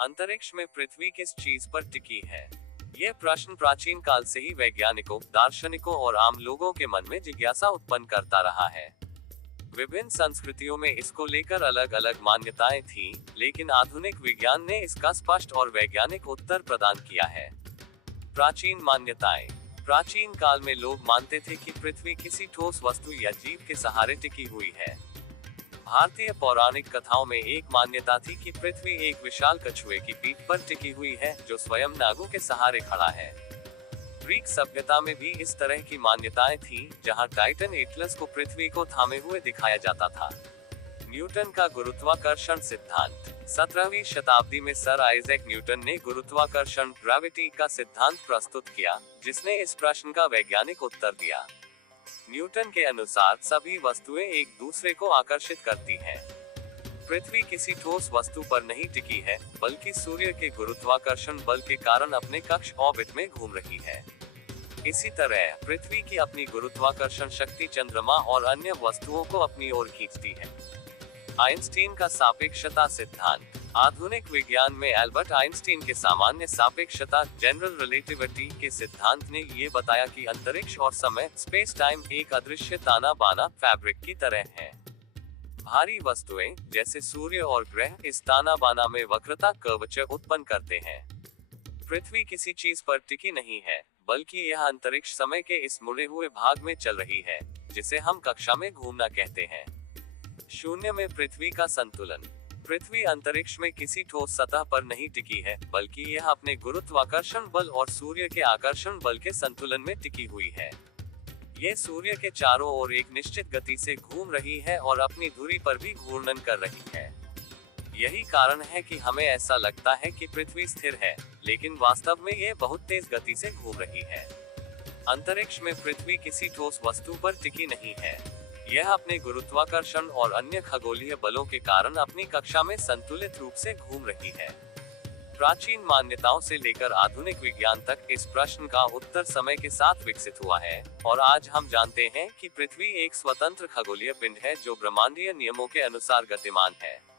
अंतरिक्ष में पृथ्वी किस चीज पर टिकी है? यह प्रश्न प्राचीन काल से ही वैज्ञानिकों, दार्शनिकों और आम लोगों के मन में जिज्ञासा उत्पन्न करता रहा है। विभिन्न संस्कृतियों में इसको लेकर अलग अलग मान्यताएं थीं, लेकिन आधुनिक विज्ञान ने इसका स्पष्ट और वैज्ञानिक उत्तर प्रदान किया है। प्राचीन मान्यताएं। प्राचीन काल में लोग मानते थे कि पृथ्वी किसी ठोस वस्तु या जीव के सहारे टिकी हुई है। भारतीय पौराणिक कथाओं में एक मान्यता थी कि पृथ्वी एक विशाल कछुए की पीठ पर टिकी हुई है, जो स्वयं नागों के सहारे खड़ा है। ग्रीक सभ्यता में भी इस तरह की मान्यताएं थीं, जहां टाइटन एटलस को पृथ्वी को थामे हुए दिखाया जाता था। न्यूटन का गुरुत्वाकर्षण सिद्धांत। 17वीं शताब्दी में सर आइजैक न्यूटन ने गुरुत्वाकर्षण ग्रेविटी का सिद्धांत प्रस्तुत किया, जिसने इस प्रश्न का वैज्ञानिक उत्तर दिया। न्यूटन के अनुसार सभी वस्तुएं एक दूसरे को आकर्षित करती हैं। पृथ्वी किसी ठोस वस्तु पर नहीं टिकी है, बल्कि सूर्य के गुरुत्वाकर्षण बल के कारण अपने कक्ष ऑर्बिट में घूम रही है। इसी तरह पृथ्वी की अपनी गुरुत्वाकर्षण शक्ति चंद्रमा और अन्य वस्तुओं को अपनी ओर खींचती है। आइंस्टीन का सापेक्षता सिद्धांत। आधुनिक विज्ञान में एल्बर्ट आइंस्टीन के सामान्य सापेक्षता जनरल रिलेटिविटी के सिद्धांत ने ये बताया कि अंतरिक्ष और समय स्पेस टाइम एक अदृश्य ताना बाना फैब्रिक की तरह है। भारी वस्तुएं जैसे सूर्य और ग्रह इस ताना बाना में वक्रता कर्वेचर उत्पन्न करते हैं। पृथ्वी किसी चीज पर टिकी नहीं है, बल्कि यह अंतरिक्ष समय के इस मुड़े हुए भाग में चल रही है, जिसे हम कक्षा में घूमना कहते हैं। शून्य में पृथ्वी का संतुलन। पृथ्वी अंतरिक्ष में किसी ठोस सतह पर नहीं टिकी है, बल्कि यह अपने गुरुत्वाकर्षण बल और सूर्य के आकर्षण बल के संतुलन में टिकी हुई है। यह सूर्य के चारों ओर एक निश्चित गति से घूम रही है और अपनी धुरी पर भी घूर्णन कर रही है। यही कारण है कि हमें ऐसा लगता है कि पृथ्वी स्थिर है, लेकिन वास्तव में यह बहुत तेज गति से घूम रही है। अंतरिक्ष में पृथ्वी किसी ठोस वस्तु पर टिकी नहीं है। यह अपने गुरुत्वाकर्षण और अन्य खगोलीय बलों के कारण अपनी कक्षा में संतुलित रूप से घूम रही है। प्राचीन मान्यताओं से लेकर आधुनिक विज्ञान तक इस प्रश्न का उत्तर समय के साथ विकसित हुआ है, और आज हम जानते हैं कि पृथ्वी एक स्वतंत्र खगोलीय पिंड है जो ब्रह्मांडीय नियमों के अनुसार गतिमान है।